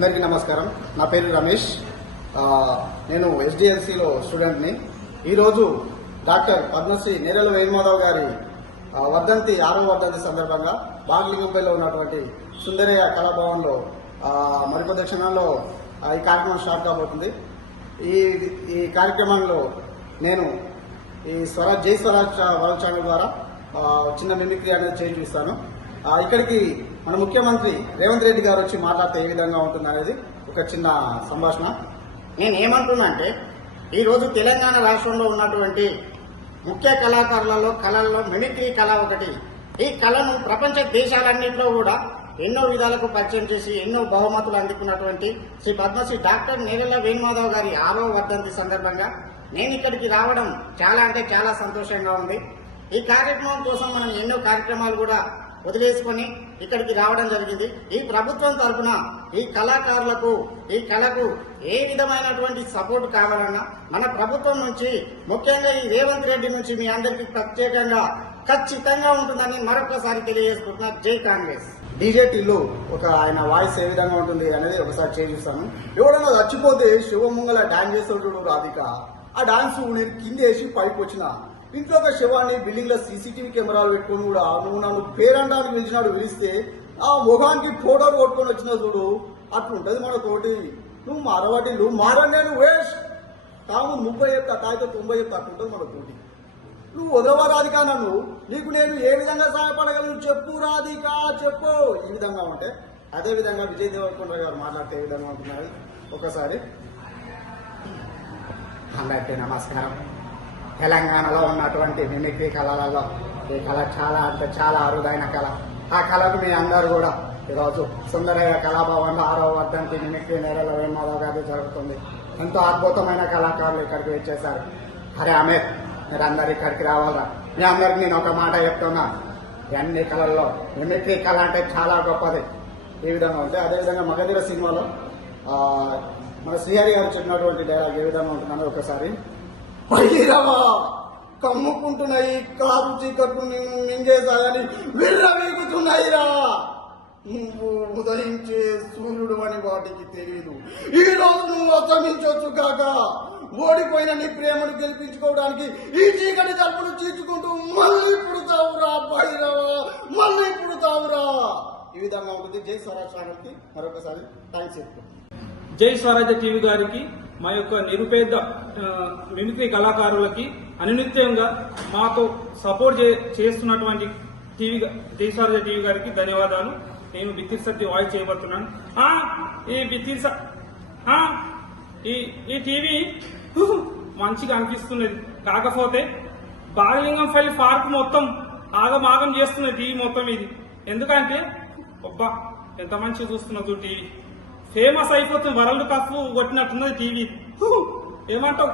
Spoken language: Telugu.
అందరికీ నమస్కారం. నా పేరు రమేష్. నేను ఎస్డిఎల్సిలో స్టూడెంట్ని. ఈరోజు డాక్టర్ పద్మశ్రీ నేరెల వేణుమాధవ్ గారి వర్ధంతి 6వ వర్ధంతి సందర్భంగా బాగ్లింగంపల్లిలో ఉన్నటువంటి సుందరయ్య కళాభవన్లో మరికొద్ది క్షణంలో ఈ కార్యక్రమం స్టార్ట్ కాబోతుంది. ఈ కార్యక్రమంలో నేను ఈ జై స్వరాజ్ వరల్డ్ ఛానల్ ద్వారా చిన్న మిమిక్రీ అనేది చేసి చూస్తాను. ఇక్కడికి మన ముఖ్యమంత్రి రేవంత్ రెడ్డి గారు వచ్చి మాట్లాడితే ఏ విధంగా ఉంటుంది అనేది ఒక చిన్న సంభాషణ. నేను ఏమంటున్నా అంటే, ఈరోజు తెలంగాణ రాష్ట్రంలో ఉన్నటువంటి ముఖ్య కళల్లో మిమిక్రీ కళ ఒకటి. ఈ కళను ప్రపంచ దేశాలన్నింటిలో కూడా ఎన్నో విధాలకు పరిచయం చేసి ఎన్నో బహుమతులు అందుకున్నటువంటి శ్రీ పద్మశ్రీ డాక్టర్ నేరెల వేణుమాధవ్ గారి 6వ వర్ధంతి సందర్భంగా నేను ఇక్కడికి రావడం చాలా అంటే చాలా సంతోషంగా ఉంది. ఈ కార్యక్రమం కోసం మనం ఎన్నో కార్యక్రమాలు కూడా వదిలేసుకొని ఇక్కడికి రావడం జరిగింది. ఈ ప్రభుత్వం తరఫున ఈ కళాకారులకు ఈ కళకు ఏ విధమైనటువంటి సపోర్ట్ కావాలన్నా మన ప్రభుత్వం నుంచి, ముఖ్యంగా ఈ రేవంత్ రెడ్డి నుంచి మీ అందరికీ ప్రత్యేకంగా ఖచ్చితంగా ఉంటుందని మరొకసారి తెలియజేసుకుంటున్నా. జై కాంగ్రెస్. డీజేటీలో ఒక ఆయన వాయిస్ ఏ విధంగా ఉంటుంది అనేది ఒకసారి చేస్తాను. ఎవడన్నా చచ్చిపోతే శివమంగళ డాన్స్ చేస్తాడు రాధిక. ఆ డాన్స్ నేను కిందేసి పైకి వచ్చిన ఇంట్లో ఒక శవాన్ని బిల్డింగ్ లో సీసీటీవీ కెమెరాలు పెట్టుకుని కూడా నువ్వు నన్ను పేరంటానికి పిలిచినాడు. పిలిస్తే ఆ ముఖానికి ఫోటోలు కొట్టుకొని వచ్చిన చూడు, అట్లుంటది మన తోటి. నువ్వు మారవాటి నువ్వు మారండి, నువ్వు వేష్ తాము 30 చెప్తా, కాగితం 90 చెప్తా, అట్లుంటది మన తోటి. నువ్వు వదలవా రాధిక, నన్ను నీకు నేను ఏ విధంగా సహాయపడగలను చెప్పు రాధిక, చెప్పు. ఈ విధంగా ఉంటే అదే విధంగా విజయ్ దేవరకొండ గారు మాట్లాడితే ఏ విధంగా ఉంటున్నారు ఒకసారి. అందరికీ నమస్కారం. తెలంగాణలో ఉన్నటువంటి మిమిక్రీ కళలలో ఈ కళ చాలా అంటే చాలా అరుదైన కళ. ఆ కళకు మీ అందరూ కూడా ఈరోజు సుందరయ్య కళాభవన్లో 6వ వర్ధంతి మిమిక్రీ నేరెల వేణుమాధవ్ గారి జరుగుతుంది. ఎంతో అద్భుతమైన కళాకారులు ఇక్కడికి వచ్చేసారు. అరే అమీర్, మీరు అందరు ఇక్కడికి రావాలా? మీ అందరికి నేను ఒక మాట చెప్తున్నా, అన్ని కళల్లో మిమిక్రీ కళ అంటే చాలా గొప్పది. ఈ విధంగా ఉంటే అదేవిధంగా మగధీర సినిమాలో మన శ్రీహరి గారు చెప్పినటువంటి డైలాగ్ ఏ విధంగా ఉంటుందని ఒకసారి. భైరవా కమ్ముకుంటున్నాయి కారు చీకట్లు మింగేసాయని విర్రవీగుతున్నాయిరా. నువ్వు ఉదయించే సూర్యుడు అని వాటికి తెలియదు. ఈ రోజు నువ్వు అస్తమించవచ్చు కాక ఓడిపోయిన నీ ప్రేమను గెలిపించుకోవడానికి ఈ చీకటి తలుపును చీల్చుకుంటూ మళ్ళీ పుడతావురా భైరవా, మళ్ళీ పుడతావురా. ఈ విధంగా ఉంటుంది. జై స్వరాజ్ ఛానల్కి మరొకసారి థ్యాంక్స్ చెప్తాను. జై స్వరాజ్య టీవీ గారికి, మా యొక్క నిరుపేద మిమిక్రీ కళాకారులకి అనునిత్యంగా మాతో సపోర్ట్ చేస్తున్నటువంటి జై స్వరాజ్య టీవీ గారికి ధన్యవాదాలు. నేను బిత్తిర్ సత్తి వాయిస్ చేయబడుతున్నాను. ఈ టీవీ మంచిగా అనిపిస్తున్నది. కాకపోతే బాగలింగంపల్లి పార్క్ మొత్తం ఆగమాగం చేస్తున్నది టీవీ మొత్తం ఇది. ఎందుకంటే ఒబ్బా ఎంత మంచిగా చూస్తున్నది టీవీ. ఫేమస్ అయిపోతుంది, వరల్డ్ కప్ కొట్టినట్టున్నది టీవీ. ఏమంటావు?